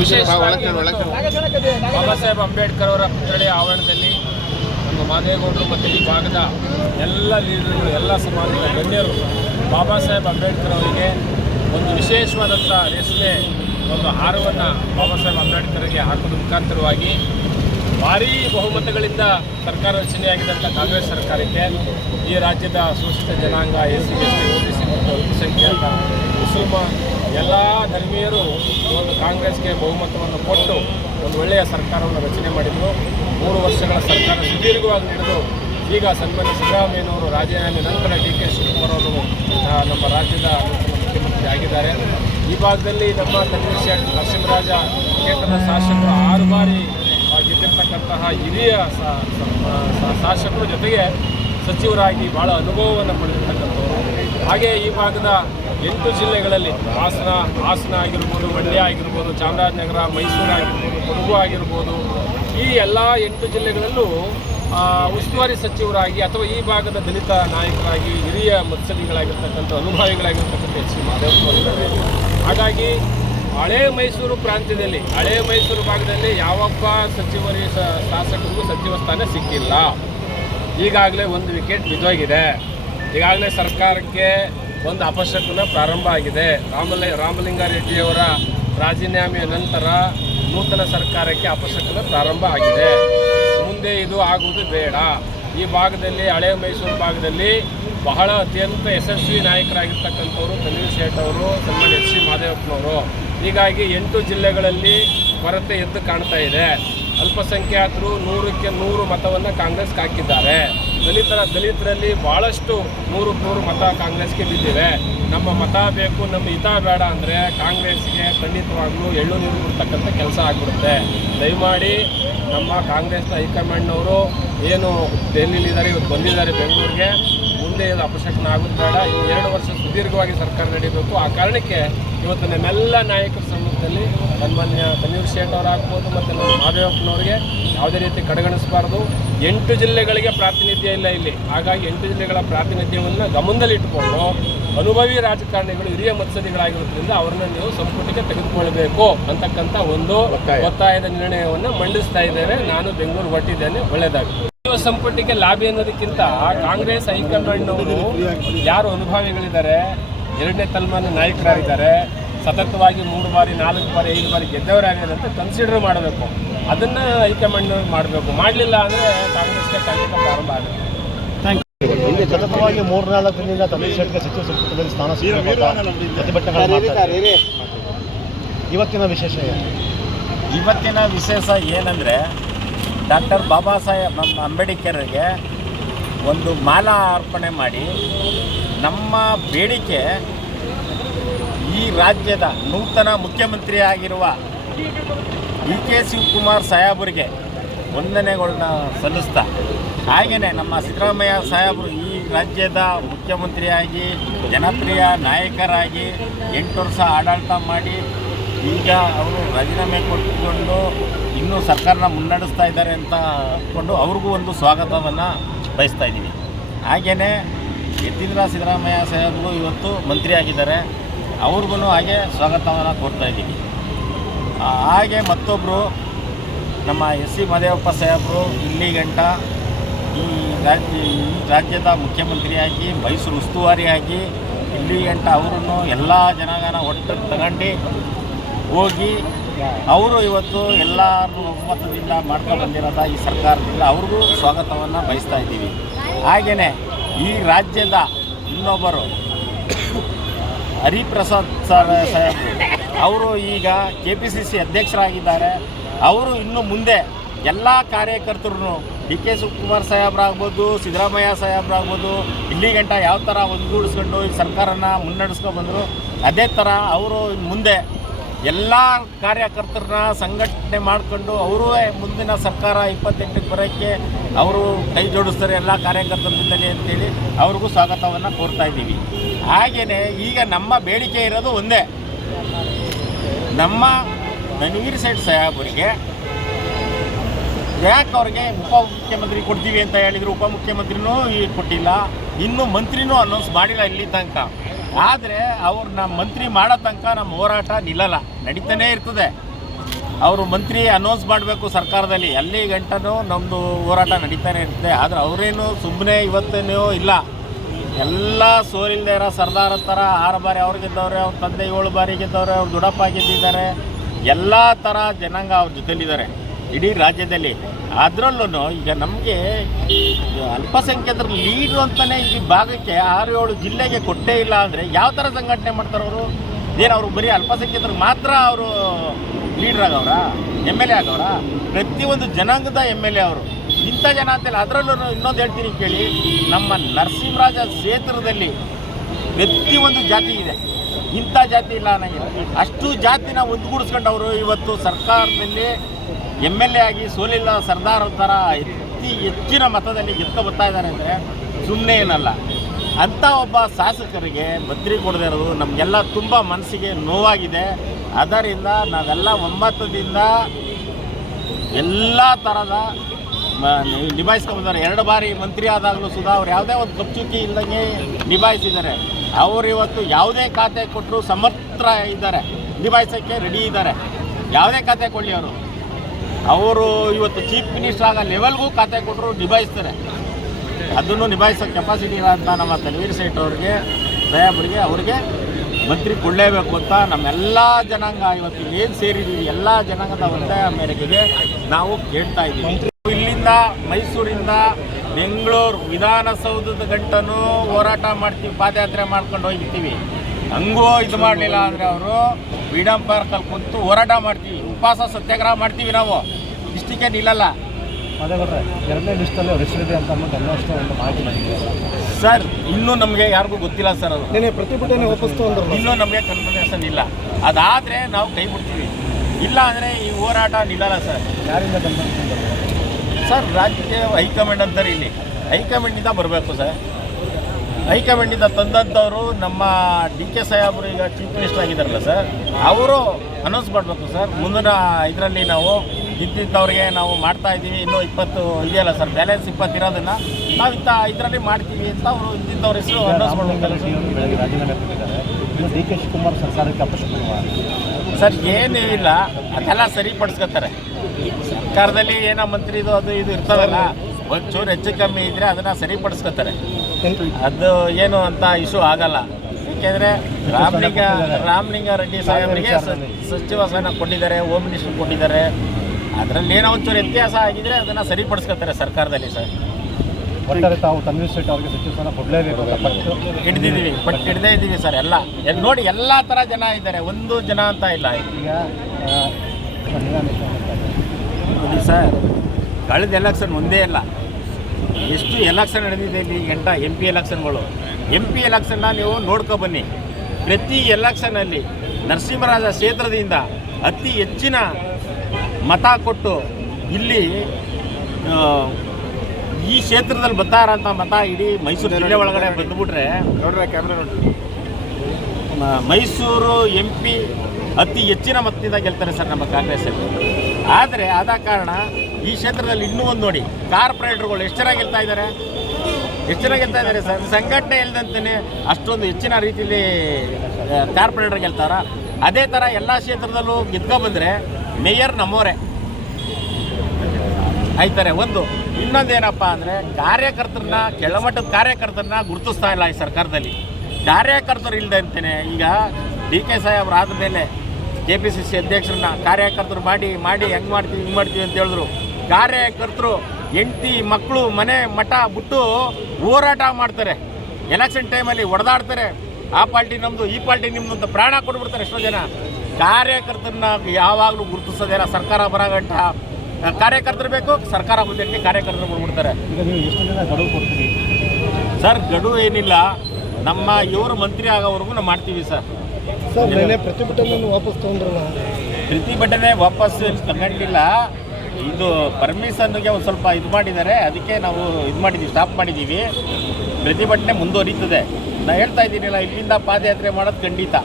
ವಿಶೇಷವಾಗಿ ಬಾಬಾ ಸಾಹೇಬ್ ಅಂಬೇಡ್ಕರ್ ಅವರ ಪುತ್ಥಳಿ ಆವರಣದಲ್ಲಿ ನಮ್ಮ ಮಾದೇಗೌಡರು ಮತ್ತು ಈ ಭಾಗದ ಎಲ್ಲ ಲೀಡರ್ಗಳು, ಎಲ್ಲ ಸಮಾಜದ ಗಣ್ಯರು ಬಾಬಾ ಸಾಹೇಬ್ ಅಂಬೇಡ್ಕರ್ ಅವರಿಗೆ ಒಂದು ವಿಶೇಷವಾದಂಥ ರೇಷ್ಮೆ ಒಂದು ಹಾರವನ್ನು ಬಾಬಾ ಸಾಹೇಬ್ ಅಂಬೇಡ್ಕರ್ಗೆ ಹಾಕೋದ್ರ ಮುಖಾಂತರವಾಗಿ ಭಾರೀ ಬಹುಮತಗಳಿಂದ ಸರ್ಕಾರ ರಚನೆಯಾಗಿದ್ದಂಥ ಕಾಂಗ್ರೆಸ್ ಸರ್ಕಾರಕ್ಕೆ ಈ ರಾಜ್ಯದ ಶೋಷಿತ ಜನಾಂಗ, SC, ST, OBC ಮತ್ತು ಅಲ್ಪಸಂಖ್ಯಾತ ಮುಸ್ಲಿಮ ಎಲ್ಲ ಧರ್ಮೀಯರು ಒಂದು ಕಾಂಗ್ರೆಸ್ಗೆ ಬಹುಮತವನ್ನು ಕೊಟ್ಟು ಒಂದು ಒಳ್ಳೆಯ ಸರ್ಕಾರವನ್ನು ರಚನೆ ಮಾಡಿದರು. 3 ವರ್ಷಗಳ ಸರ್ಕಾರ ಸುದೀರ್ಘವಾಗಿ ನಡೆದು ಈಗ ಸನ್ಮಾನ್ಯ ಸಿದ್ದರಾಮಯ್ಯನವರು ರಾಜೀನಾಮೆ ನಂತರ DK ಶಿವಕುಮಾರ್ ಅವರು ನಮ್ಮ ರಾಜ್ಯದ ಮುಖ್ಯಮಂತ್ರಿ ಆಗಿದ್ದಾರೆ. ಈ ಭಾಗದಲ್ಲಿ ನಮ್ಮ ತನ್ವೀರ್ ಶೇಟ್ ನರಸಿಂಹರಾಜ ಕ್ಷೇತ್ರದ ಶಾಸಕರು 6 ಬಾರಿ ಗೆದ್ದಿರ್ತಕ್ಕಂತಹ ಹಿರಿಯ ಶಾಸಕರ ಜೊತೆಗೆ ಸಚಿವರಾಗಿ ಭಾಳ ಅನುಭವವನ್ನು ಪಡೆದಿರ್ತಕ್ಕಂಥವ್ರು. ಹಾಗೆ ಈ ಭಾಗದ 8 ಜಿಲ್ಲೆಗಳಲ್ಲಿ ಹಾಸನ ಆಗಿರ್ಬೋದು, ಮಂಡ್ಯ ಆಗಿರ್ಬೋದು, ಚಾಮರಾಜನಗರ, ಮೈಸೂರು ಆಗಿರ್ಬೋದು, ಕೊಡಗು ಆಗಿರ್ಬೋದು, ಈ ಎಲ್ಲ 8 ಜಿಲ್ಲೆಗಳಲ್ಲೂ ಉಸ್ತುವಾರಿ ಸಚಿವರಾಗಿ ಅಥವಾ ಈ ಭಾಗದ ದಲಿತ ನಾಯಕರಾಗಿ ಹಿರಿಯ ಮತ್ಸರಿಗಳಾಗಿರ್ತಕ್ಕಂಥ ಅನುಭವಿಗಳಾಗಿರ್ತಕ್ಕಂಥ ಎಚ್ ಸಿ ಮಾದೇವಪ್ಪನವರಿದ್ದಾರೆ. ಹಾಗಾಗಿ ಹಳೇ ಮೈಸೂರು ಪ್ರಾಂತ್ಯದಲ್ಲಿ, ಹಳೇ ಮೈಸೂರು ಭಾಗದಲ್ಲಿ ಯಾವೊಬ್ಬ ಶಾಸಕರಿಗೂ ಸಚಿವ ಸ್ಥಾನ ಸಿಕ್ಕಿಲ್ಲ. ಈಗಾಗಲೇ 1 ವಿಕೆಟ್ ಬಿದ್ದೋಗಿದೆ. ಈಗಾಗಲೇ ಸರ್ಕಾರಕ್ಕೆ ಒಂದು ಅಪಶಕುನ ಪ್ರಾರಂಭ ಆಗಿದೆ. ರಾಮಲಿಂಗಾರೆಡ್ಡಿಯವರ ರಾಜೀನಾಮೆಯ ನಂತರ ನೂತನ ಸರ್ಕಾರಕ್ಕೆ ಅಪಶಕುನ ಪ್ರಾರಂಭ ಆಗಿದೆ. ಮುಂದೆ ಇದು ಆಗುವುದು ಬೇಡ. ಈ ಭಾಗದಲ್ಲಿ, ಹಳೆ ಮೈಸೂರು ಭಾಗದಲ್ಲಿ ಬಹಳ ಅತ್ಯಂತ ಯಶಸ್ವಿ ನಾಯಕರಾಗಿರ್ತಕ್ಕಂಥವ್ರು ತನ್ವೀರ್ ಶೇಟ್ ಅವರು, ಸನ್ಮಾನ್ಯ ಎಚ್ ಸಿ ಮಾದೇವಪ್ಪನವರು. ಹೀಗಾಗಿ 8 ಜಿಲ್ಲೆಗಳಲ್ಲಿ ಕೊರತೆ ಎದ್ದು ಕಾಣ್ತಾ ಇದೆ. ಅಲ್ಪಸಂಖ್ಯಾತರು 100ಕ್ಕೆ 100 ಮತವನ್ನು ಕಾಂಗ್ರೆಸ್ಗೆ ಹಾಕಿದ್ದಾರೆ. ದಲಿತರಲ್ಲಿ ಭಾಳಷ್ಟು 100ಕ್ಕೆ 100 ಮತ ಕಾಂಗ್ರೆಸ್ಗೆ ಬಿದ್ದಿವೆ. ನಮ್ಮ ಮತ ಬೇಕು, ನಮ್ಮ ಹಿತ ಬೇಡ ಅಂದರೆ ಕಾಂಗ್ರೆಸ್ಗೆ ಖಂಡಿತವಾಗ್ಲೂ ಎಳ್ಳು ನೀರು ಬಿಡ್ತಕ್ಕಂಥ ಕೆಲಸ ಆಗಿಬಿಡುತ್ತೆ. ದಯಮಾಡಿ ನಮ್ಮ ಕಾಂಗ್ರೆಸ್ನ ಹೈಕಮಾಂಡ್ನವರು ಏನು ಡೆಲ್ಲಿಲಿದ್ದಾರೆ, ಇವತ್ತು ಬಂದಿದ್ದಾರೆ ಬೆಂಗಳೂರಿಗೆ, ಮುಂದೆ ಇದು ಅಪಶಕನ ಆಗೋದು ಬೇಡ. ಇನ್ನು 2 ವರ್ಷ ಸುದೀರ್ಘವಾಗಿ ಸರ್ಕಾರ ನಡೀಬೇಕು. ಆ ಕಾರಣಕ್ಕೆ ಇವತ್ತು ನಮ್ಮೆಲ್ಲ ನಾಯಕರ ಸಮ್ಮುಖದಲ್ಲಿ ಸನ್ಮಾನ್ಯ ತನ್ವೀರ್ ಶೇಟ್ ಅವರಾಗ್ಬೋದು ಮತ್ತು ನಮ್ಮ ಮಾದೇವಪ್ಪನವ್ರಿಗೆ ಯಾವುದೇ ರೀತಿ ಕಡೆಗಣಿಸಬಾರ್ದು. 8 ಜಿಲ್ಲೆಗಳಿಗೆ ಪ್ರಾತಿನಿಧ್ಯ ಇಲ್ಲ ಇಲ್ಲಿ. ಹಾಗಾಗಿ 8 ಜಿಲ್ಲೆಗಳ ಪ್ರಾತಿನಿಧ್ಯವನ್ನು ಗಮನದಲ್ಲಿಟ್ಟುಕೊಂಡು ಅನುಭವಿ ರಾಜಕಾರಣಿಗಳು, ಹಿರಿಯ ಮತ್ಸರಿಗಳಾಗಿರೋದ್ರಿಂದ ಅವರನ್ನು ನೀವು ಸಂಪುಟಕ್ಕೆ ತೆಗೆದುಕೊಳ್ಬೇಕು ಅಂತಕ್ಕಂಥ ಒಂದು ಒತ್ತಾಯದ ನಿರ್ಣಯವನ್ನು ಮಂಡಿಸ್ತಾ ಇದ್ದೇವೆ. ನಾನು ಬೆಂಗಳೂರು ಹೊರಟಿದ್ದೇನೆ. ಒಳ್ಳೆಯದಾಗುತ್ತೆ. ಸಂಪುಟಕ್ಕೆ ಲಾಬಿ ಅನ್ನೋದಕ್ಕಿಂತ ಕಾಂಗ್ರೆಸ್ ಹೈಕಮಾಂಡ್ನವರು ಯಾರು ಅನುಭವಿಗಳಿದ್ದಾರೆ, 2ನೇ ತಲೆಮಾರಿನ ನಾಯಕರಾಗಿದ್ದಾರೆ, ಸತತವಾಗಿ 3 ಬಾರಿ 4 ಬಾರಿ 5 ಬಾರಿ ಗೆದ್ದವರಾಗಿದ್ದಾರೆ ಅಂತ ಕನ್ಸಿಡರ್ ಮಾಡಬೇಕು. ಅದನ್ನು ಹೈಕಮಾಂಡ್ನವ್ರು ಮಾಡಬೇಕು. ಮಾಡಲಿಲ್ಲ ಅಂದರೆ ಕಾಂಗ್ರೆಸ್ಗೆ ಖಂಡಿತ ಪ್ರಾರಂಭ ಆಗುತ್ತೆ. ಇಲ್ಲಿ ಸತತವಾಗಿ 3-4 ದಿನದಿಂದ ತನ್ವೀರ್ ಶೇಟ್ಗೆ ಸಚಿವ ಸಂಪುಟದಲ್ಲಿ ಸ್ಥಾನ ಪ್ರತಿಭಟನೆಗಳು ಮಾಡ್ತಾರೆ. ಇವತ್ತಿನ ವಿಶೇಷ ಏನು? ಇವತ್ತಿನ ವಿಶೇಷ ಏನಂದರೆ ಡಾಕ್ಟರ್ ಬಾಬಾ ಸಾಹೇಬ್ ಅಂಬೇಡ್ಕರ್ಗೆ ಒಂದು ಮಾಲಾ ಅರ್ಪಣೆ ಮಾಡಿ ನಮ್ಮ ಬೇಡಿಕೆ ಈ ರಾಜ್ಯದ ನೂತನ ಮುಖ್ಯಮಂತ್ರಿ ಆಗಿರುವ DK ಶಿವಕುಮಾರ್ ಸಾಹೇಬರಿಗೆ ವಂದನೆಗಳನ್ನ ಸಲ್ಲಿಸ್ತಾ, ಹಾಗೆಯೇ ನಮ್ಮ ಸಿದ್ದರಾಮಯ್ಯ ಸಾಹೇಬರು ಈ ರಾಜ್ಯದ ಮುಖ್ಯಮಂತ್ರಿಯಾಗಿ ಜನಪ್ರಿಯ ನಾಯಕರಾಗಿ 8 ವರ್ಷ ಆಡಳಿತ ಮಾಡಿ ಈಗ ಅವರು ರಾಜೀನಾಮೆ ಕೊಟ್ಟುಕೊಂಡು ಇನ್ನೂ ಸರ್ಕಾರನ ಮುನ್ನಡೆಸ್ತಾ ಇದ್ದಾರೆ ಅಂತ ಅಂದ್ಕೊಂಡು ಅವ್ರಿಗೂ ಒಂದು ಸ್ವಾಗತವನ್ನು ಬಯಸ್ತಾ ಇದ್ದೀವಿ. ಹಾಗೆಯೇ ಯತೀಂದ್ರ ಸಿದ್ದರಾಮಯ್ಯ ಸಾಹೇಬರು ಇವತ್ತು ಮಂತ್ರಿ ಆಗಿದ್ದಾರೆ, ಅವ್ರಿಗೂ ಹಾಗೆ ಸ್ವಾಗತವನ್ನು ಕೋರ್ತಾ ಇದ್ದೀವಿ. ಹಾಗೆ ಮತ್ತೊಬ್ಬರು ನಮ್ಮ SC ಮಾದೇವಪ್ಪ ಸಾಹೇಬರು ಇಲ್ಲಿ ಗಂಟ ಈ ರಾಜ್ಯದ ಮುಖ್ಯಮಂತ್ರಿಯಾಗಿ, ಮೈಸೂರು ಉಸ್ತುವಾರಿಯಾಗಿ ಇಲ್ಲಿ ಗಂಟ ಅವರನ್ನು ಎಲ್ಲ ಜನಾಂಗನ ಒಟ್ಟು ತಗೊಂಡು ಹೋಗಿ ಅವರು ಇವತ್ತು ಎಲ್ಲರೂ ಒಮ್ಮತದಿಂದ ಮಾಡ್ಕೊಂಡು ಬಂದಿರೋದ ಈ ಸರ್ಕಾರದಿಂದ ಅವ್ರಿಗೂ ಸ್ವಾಗತವನ್ನು ಬಯಸ್ತಾ ಇದ್ದೀವಿ. ಹಾಗೆಯೇ ಈ ರಾಜ್ಯದ ಇನ್ನೊಬ್ಬರು ಹರಿಪ್ರಸಾದ್ ಸಾಹೇಬರು, ಅವರು ಈಗ KPCC ಅಧ್ಯಕ್ಷರಾಗಿದ್ದಾರೆ. ಅವರು ಇನ್ನು ಮುಂದೆ ಎಲ್ಲ ಕಾರ್ಯಕರ್ತರು DK ಶಿವಕುಮಾರ್ ಸಾಹೇಬ್ರಾಗ್ಬೋದು, ಸಿದ್ದರಾಮಯ್ಯ ಸಾಹೇಬ್ರಾಗ್ಬೋದು, ಇಲ್ಲಿ ಗಂಟ ಯಾವ ಥರ ಒಂದುಗೂಡಿಸ್ಕೊಂಡು ಈ ಸರ್ಕಾರನ ಮುನ್ನಡೆಸ್ಕೊಂಡು ಬಂದರು, ಅದೇ ಥರ ಅವರು ಮುಂದೆ ಎಲ್ಲ ಕಾರ್ಯಕರ್ತರನ್ನ ಸಂಘಟನೆ ಮಾಡಿಕೊಂಡು ಅವರೂ ಮುಂದಿನ ಸರ್ಕಾರ 28ಕ್ಕೆ ಬರೋಕ್ಕೆ ಅವರು ಕೈ ಜೋಡಿಸ್ತಾರೆ ಎಲ್ಲ ಕಾರ್ಯಕರ್ತರ ಜೊತೆಗೆ ಅಂತೇಳಿ ಅವ್ರಿಗೂ ಸ್ವಾಗತವನ್ನು ಕೋರ್ತಾ ಇದ್ದೀವಿ. ಹಾಗೆಯೇ ಈಗ ನಮ್ಮ ಬೇಡಿಕೆ ಇರೋದು ಒಂದೇ, ನಮ್ಮ ತನ್ವೀರ್ ಶೇಟ್ ಸಾಹೇಬರಿಗೆ ಯಾಕೆ ಅವ್ರಿಗೆ ಉಪಮುಖ್ಯಮಂತ್ರಿ ಕೊಡ್ತೀವಿ ಅಂತ ಹೇಳಿದರು, ಉಪಮುಖ್ಯಮಂತ್ರಿನೂ ಈಗ ಕೊಟ್ಟಿಲ್ಲ, ಇನ್ನೂ ಮಂತ್ರಿನೂ ಅನೌನ್ಸ್ ಮಾಡಿಲ್ಲ ಇಲ್ಲಿ ತನಕ. ಆದರೆ ಅವ್ರನ್ನ ಮಂತ್ರಿ ಮಾಡೋ ತನಕ ನಮ್ಮ ಹೋರಾಟ ನಿಲ್ಲಲ್ಲ, ನಡೀತಾನೇ ಇರ್ತದೆ. ಅವರು ಮಂತ್ರಿ ಅನೌನ್ಸ್ ಮಾಡಬೇಕು ಸರ್ಕಾರದಲ್ಲಿ, ಅಲ್ಲಿ ಗಂಟನೂ ನಮ್ಮದು ಹೋರಾಟ ನಡೀತಾನೆ ಇರುತ್ತೆ. ಆದರೆ ಅವರೇನು ಸುಮ್ಮನೆ ಇವತ್ತೇನೂ ಇಲ್ಲ, ಎಲ್ಲ ಸೋಲಿಲ್ಲದೆ ಇರೋ ಸರ್ದಾರ ಥರ 6 ಬಾರಿ ಅವ್ರು ಗೆದ್ದವ್ರೆ, ಅವ್ರ ತಂದೆ 7 ಬಾರಿ ಗೆದ್ದವ್ರೆ, ಅವ್ರು ದೊಡ್ಡಪ್ಪ ಗೆದ್ದಿದ್ದಾರೆ, ಎಲ್ಲ ಥರ ಜನಾಂಗ ಅವ್ರ ಜೊತೆಲಿದ್ದಾರೆ ಇಡೀ ರಾಜ್ಯದಲ್ಲಿ. ಅದರಲ್ಲೂ ಈಗ ನಮಗೆ ಅಲ್ಪಸಂಖ್ಯಾತರ ಲೀಡು ಅಂತಲೇ ಈ ಭಾಗಕ್ಕೆ 6-7 ಜಿಲ್ಲೆಗೆ ಕೊಟ್ಟೇ ಇಲ್ಲ ಅಂದರೆ ಯಾವ ಥರ ಸಂಘಟನೆ ಮಾಡ್ತಾರೆ ಅವರು? ಏನು ಅವರು ಬರೀ ಅಲ್ಪಸಂಖ್ಯಾತರಿಗೆ ಮಾತ್ರ ಅವರು ಲೀಡ್ರ್ ಆಗವ್ರ, ಎಮ್ ಎಲ್ ಎ ಆಗವ್ರ? ಪ್ರತಿಯೊಂದು ಜನಾಂಗದ ಎಮ್ ಎಲ್ ಎ ಅವರು. ಇಂಥ ಜನ ಅಂತಿಲ್ಲ. ಅದರಲ್ಲೂ ಇನ್ನೊಂದು ಹೇಳ್ತೀನಿ ಕೇಳಿ, ನಮ್ಮ ನರಸಿಂಹರಾಜ ಕ್ಷೇತ್ರದಲ್ಲಿ ಪ್ರತಿಯೊಂದು ಜಾತಿ ಇದೆ, ಇಂಥ ಜಾತಿ ಇಲ್ಲ ಅನ್ನಂಗಿಲ್ಲ. ಅಷ್ಟು ಜಾತಿನ ಒಂದುಗೂಡಿಸ್ಕೊಂಡು ಅವರು ಇವತ್ತು ಸರ್ಕಾರದಲ್ಲಿ ಎಮ್ ಎಲ್ ಎ ಆಗಿ ಸೋಲಿಲ್ಲ ಸರ್ದಾರ್ ಥರ ಹೆಚ್ಚಿನ ಮತದಲ್ಲಿ ಗೆದ್ಕೊ ಬರ್ತಾ ಇದ್ದಾರೆ ಅಂದರೆ ಸುಮ್ಮನೆ ಏನಲ್ಲ. ಅಂಥ ಒಬ್ಬ ಶಾಸಕರಿಗೆ ಬದ್ರಿ ಕೊಡದೇ ಇರೋದು ನಮಗೆಲ್ಲ ತುಂಬ ಮನಸ್ಸಿಗೆ ನೋವಾಗಿದೆ. ಅದರಿಂದ ನಾವೆಲ್ಲ ಒಮ್ಮತದಿಂದ ಎಲ್ಲ ಥರದ ನಿಭಾಯಿಸ್ಕೊಂಡ್ಬಂದಾರೆ. 2 ಬಾರಿ ಮಂತ್ರಿ ಆದಾಗಲೂ ಸುಧಾ ಅವ್ರು ಯಾವುದೇ ಒಂದು ಕಪ್ಚುಕ್ಕಿ ಇಲ್ಲದಂಗೆ ನಿಭಾಯಿಸಿದ್ದಾರೆ. ಅವರು ಇವತ್ತು ಯಾವುದೇ ಖಾತೆ ಕೊಟ್ಟರು ಸಮರ್ಥ ಇದ್ದಾರೆ, ನಿಭಾಯಿಸೋಕ್ಕೆ ರೆಡಿ ಇದ್ದಾರೆ. ಯಾವುದೇ ಖಾತೆ ಕೊಡಲಿ ಅವರು ಇವತ್ತು ಚೀಫ್ ಮಿನಿಸ್ಟರ್ ಆಗೋ ಲೆವೆಲ್ಗೂ ಖಾತೆ ಕೊಟ್ಟರು ನಿಭಾಯಿಸ್ತಾರೆ. ಅದನ್ನು ನಿಭಾಯಿಸೋ ಕೆಪಾಸಿಟಿ ಇಲ್ಲ ಅಂತ ನಮ್ಮ ತನ್ವೀರ್ ಸೇಠ್ ಅವ್ರಿಗೆ, ಸಾಹೇಬ್ರಿಗೆ, ಅವ್ರಿಗೆ ಮಂತ್ರಿ ಕೊಡಲೇಬೇಕು ಅಂತ ನಮ್ಮೆಲ್ಲ ಜನಾಂಗ ಇವತ್ತು ಏನು ಸೇರಿದ್ದೀವಿ ಎಲ್ಲ ಜನಾಂಗದ ಒತ್ತಾಯ ಮೇರೆಗೆ ನಾವು ಕೇಳ್ತಾ ಇದ್ದೀವಿ. ಇಲ್ಲಿಂದ ಮೈಸೂರಿಂದ ಬೆಂಗಳೂರು ವಿಧಾನಸೌಧದ ಗಂಟನೂ ಹೋರಾಟ ಮಾಡ್ತೀವಿ, ಪಾದಯಾತ್ರೆ ಮಾಡ್ಕೊಂಡು ಹೋಗಿರ್ತೀವಿ. ಹಂಗೂ ಇದು ಮಾಡಲಿಲ್ಲ ಅಂದರೆ ಅವರು ಫ್ರೀಡಮ್ ಪಾರ್ಕಲ್ಲಿ ಕುಂತು ಹೋರಾಟ ಮಾಡ್ತೀವಿ, ಉಪವಾಸ ಸತ್ಯಾಗ್ರಹ ಮಾಡ್ತೀವಿ. ನಾವು ಇಷ್ಟಕ್ಕೆ ನಿಲ್ಲಲ್ಲ. ಮಾದೇಗೌಡ್ರೆ, 2ನೇ ಲಿಸ್ಟಲ್ಲಿ ಅವ್ರು ಹೆಸರಿದೆ ಅಂತ ಅಂದ್ಬಿಟ್ಟು ಎಲ್ಲಷ್ಟು ಒಂದು ಮಾಹಿತಿ ಬಂದಿದೆ ಸರ್. ಇನ್ನೂ ನಮಗೆ ಯಾರಿಗೂ ಗೊತ್ತಿಲ್ಲ ಸರ್. ಅದು ನೀನು ಪ್ರತಿಭಟನೆ ವಾಪಸ್ತು ಅಂದ್ರೆ ಇನ್ನೂ ನಮಗೆ ಕನ್ಫರ್ಮೇಷನ್ ಇಲ್ಲ. ಅದಾದರೆ ನಾವು ಕೈ ಬಿಡ್ತೀವಿ, ಇಲ್ಲ ಅಂದರೆ ಈ ಹೋರಾಟ ನಿಲ್ಲಲ್ಲ ಸರ್. ಯಾರಿಂದ ಕನ್ಫರ್ಮೇಷನ್ ಸರ್ ರಾಜ್ಯ ಹೈಕಮಾಂಡ್ ಅಂತಾರೆ, ಇಲ್ಲಿ ಹೈಕಮಾಂಡಿಂದ ಬರಬೇಕು ಸರ್. ಹೈಕಮಾಂಡಿಂದ ತಂದಂಥವರು ನಮ್ಮ DK ಸಾಹೇಬರು ಈಗ ಚೀಫ್ ಮಿನಿಸ್ಟರ್ ಆಗಿದ್ದಾರಲ್ಲ ಸರ್, ಅವರು ಅನೌನ್ಸ್ ಮಾಡಬೇಕು ಸರ್. ಮುಂದಿನ ಇದರಲ್ಲಿ ನಾವು ಇದ್ದಿದ್ದವ್ರಿಗೆ ನಾವು ಮಾಡ್ತಾ ಇದ್ದೀವಿ, ಇನ್ನೂ 20 ಇದೆಯಲ್ಲ ಸರ್, ಬ್ಯಾಲೆನ್ಸ್ 20 ಇರೋದನ್ನು ನಾವು ಇದರಲ್ಲಿ ಮಾಡ್ತೀವಿ ಅಂತ ಅವರು ಇದ್ದಿದ್ದವ್ರ ಹೆಸರು ಅನೌನ್ಸ್ ಮಾಡಬೇಕಲ್ಲ ಬೆಳಗ್ಗೆ ರಾಜೀನಾಮೆ ಕೊಟ್ಟಿದ್ದಾರೆ. ಇನ್ನು DK ಶಿವಕುಮಾರ್ ಸರ್ಕಾರಕ್ಕೆ ಅಪಶಕುನ ಸರ್. ಏನೂ ಇಲ್ಲ, ಅದೆಲ್ಲ ಸರಿಪಡಿಸ್ಕೊತಾರೆ. ಸರ್ಕಾರದಲ್ಲಿ ಏನೋ ಮಂತ್ರಿದು ಅದು ಇದು ಇರ್ತಾವಲ್ಲ, ಒಂಚೂರು ಹೆಚ್ಚು ಕಮ್ಮಿ ಇದ್ದರೆ ಅದನ್ನು ಸರಿಪಡಿಸ್ಕೊತಾರೆ. ಅದು ಏನು ಅಂತ ಇಶ್ಯೂ ಆಗಲ್ಲ. ಏಕೆಂದರೆ ರಾಮಲಿಂಗ ರೆಡ್ಡಿ ಸಾಹೇಬರಿಗೆ ಸಚಿವ ಸ್ಥಾನ ಕೊಟ್ಟಿದ್ದಾರೆ, ಹೋಮ್ ಮಿನಿಸ್ಟರ್ ಕೊಟ್ಟಿದ್ದಾರೆ. ಅದರಲ್ಲಿ ಏನೋ ಒಂಚೂರು ವ್ಯತ್ಯಾಸ ಆಗಿದ್ರೆ ಅದನ್ನು ಸರಿಪಡಿಸ್ಕೊತಾರೆ ಸರ್ಕಾರದಲ್ಲಿ ಸರ್. ಒಟ್ಟಾರೆ ತಾವು ತನ್ವೀರ್ ಸೇಠ್ ಅವರಿಗೆ ಸಚಿವ ಸ್ಥಾನ ಕೊಡಲೇಬೇಕು, ಹಿಡಿದಿದ್ದೀವಿ, ಬಟ್ ಹಿಡ್ದೇ ಇದ್ದೀವಿ ಸರ್. ಎಲ್ಲ ನೋಡಿ ಎಲ್ಲ ಥರ ಜನ ಇದ್ದಾರೆ, ಒಂದು ಜನ ಅಂತ ಇಲ್ಲ. ಈಗ ನೋಡಿ ಸರ್, ಕಳೆದ ಎಲೆಕ್ಷನ್ ಒಂದೇ ಇಲ್ಲ, ಎಷ್ಟು ಎಲೆಕ್ಷನ್ ನಡೆದಿದೆ ಇಲ್ಲಿ ಗಂಟ. MP ಎಲೆಕ್ಷನ್ಗಳು, MP ಎಲೆಕ್ಷನ್ನ ನೀವು ನೋಡ್ಕೊಬನ್ನಿ. ಪ್ರತಿ ಎಲೆಕ್ಷನಲ್ಲಿ ನರಸಿಂಹರಾಜ ಕ್ಷೇತ್ರದಿಂದ ಅತಿ ಹೆಚ್ಚಿನ ಮತ ಕೊಟ್ಟು ಇಲ್ಲಿ ಈ ಕ್ಷೇತ್ರದಲ್ಲಿ ಬರ್ತಾ ಇರೋಂಥ ಮತ ಇಡೀ ಮೈಸೂರು ಜಿಲ್ಲೆ ಒಳಗಡೆ ಬಂದುಬಿಟ್ರೆ ಮೈಸೂರು MP ಅತಿ ಹೆಚ್ಚಿನ ಮತದಿಂದ ಗೆಲ್ತಾರೆ ಸರ್ ನಮ್ಮ ಕಾಂಗ್ರೆಸ್ಸಲ್ಲಿ. ಆದರೆ ಆದ ಕಾರಣ ಈ ಕ್ಷೇತ್ರದಲ್ಲಿ ಇನ್ನೂ ಒಂದು ನೋಡಿ, ಕಾರ್ಪೊರೇಟರ್ಗಳು ಎಷ್ಟು ಚೆನ್ನಾಗಿ ಗೆಲ್ತಾ ಇದ್ದಾರೆ, ಎಷ್ಟು ಚೆನ್ನಾಗಿ ಗೆಲ್ತಾ ಇದ್ದಾರೆ ಸರ್. ಸಂಘಟನೆ ಇಲ್ಲದಂತೆಯೇ ಅಷ್ಟೊಂದು ಹೆಚ್ಚಿನ ರೀತಿಯಲ್ಲಿ ಕಾರ್ಪೊರೇಟರ್ ಗೆಲ್ತಾರ. ಅದೇ ಥರ ಎಲ್ಲ ಕ್ಷೇತ್ರದಲ್ಲೂ ಗೆದ್ಕೊಬಂದರೆ ಮೇಯರ್ ನಮ್ಮವರೇ ಆಯ್ತಾರೆ. ಇನ್ನೊಂದೇನಪ್ಪ ಅಂದರೆ ಕಾರ್ಯಕರ್ತರನ್ನ, ಕೆಳಮಟ್ಟದ ಕಾರ್ಯಕರ್ತರನ್ನ ಗುರುತಿಸ್ತಾ ಇಲ್ಲ ಈ ಸರ್ಕಾರದಲ್ಲಿ. ಕಾರ್ಯಕರ್ತರು ಇಲ್ಲದಂತೆಯೇ ಈಗ DK ಸಾಹೇಬ್ರು ಆದ ಮೇಲೆ KPCC ಅಧ್ಯಕ್ಷರನ್ನ ಕಾರ್ಯಕರ್ತರು ಮಾಡಿ ಹೆಂಗೆ ಮಾಡ್ತೀವಿ ಹಿಂಗೆ ಮಾಡ್ತೀವಿ ಅಂತ ಹೇಳಿದ್ರು. ಕಾರ್ಯಕರ್ತರು ಹೆಂಡತಿ ಮಕ್ಕಳು ಮನೆ ಮಠ ಬಿಟ್ಟು ಹೋರಾಟ ಮಾಡ್ತಾರೆ. ಎಲೆಕ್ಷನ್ ಟೈಮಲ್ಲಿ ಹೊಡೆದಾಡ್ತಾರೆ, ಆ ಪಾರ್ಟಿ ನಮ್ಮದು ಈ ಪಾರ್ಟಿ ನಿಮ್ಮದು ಅಂತ ಪ್ರಾಣ ಕೊಟ್ಬಿಡ್ತಾರೆ ಎಷ್ಟೋ ಜನ. ಕಾರ್ಯಕರ್ತರನ್ನ ಯಾವಾಗಲೂ ಗುರುತಿಸೋದಿಲ್ಲ. ಸರ್ಕಾರ ಬರೋಗಂಟ ಕಾರ್ಯಕರ್ತರು ಬೇಕು, ಸರ್ಕಾರ ಬಂದಕ್ಕೆ ಕಾರ್ಯಕರ್ತರು ಬಿಡ್ಬಿಡ್ತಾರೆ. ಈಗ ನೀವು ಎಷ್ಟು ದಿನ ಗಡುವು ಕೊಡ್ತೀರಿ ಸರ್? ಗಡುವು ಏನಿಲ್ಲ, ನಮ್ಮ ಇವರು ಮಂತ್ರಿ ಆಗೋವರೆಗೂ ನಾವು ಮಾಡ್ತೀವಿ ಸರ್. ಪ್ರತಿಭಟನೆ ವಾಪಸ್ ತಗೊಂಡ್ರಲ್ಲ? ಪ್ರತಿಭಟನೆ ವಾಪಸ್ ತಗೊಂಡಿಲ್ಲ, ಇದು ಪರ್ಮಿಷನ್ಗೆ ಒಂದು ಸ್ವಲ್ಪ ಇದು ಮಾಡಿದ್ದಾರೆ, ಅದಕ್ಕೆ ನಾವು ಇದು ಮಾಡಿದ್ದೀವಿ, ಸ್ಟಾಪ್ ಮಾಡಿದ್ದೀವಿ. ಪ್ರತಿಭಟನೆ ಮುಂದುವರಿತದೆ. ನಾನು ಹೇಳ್ತಾ ಇದ್ದೀನಿಲ್ಲ, ಇಲ್ಲಿಂದ ಪಾದಯಾತ್ರೆ ಮಾಡೋದು ಖಂಡಿತ.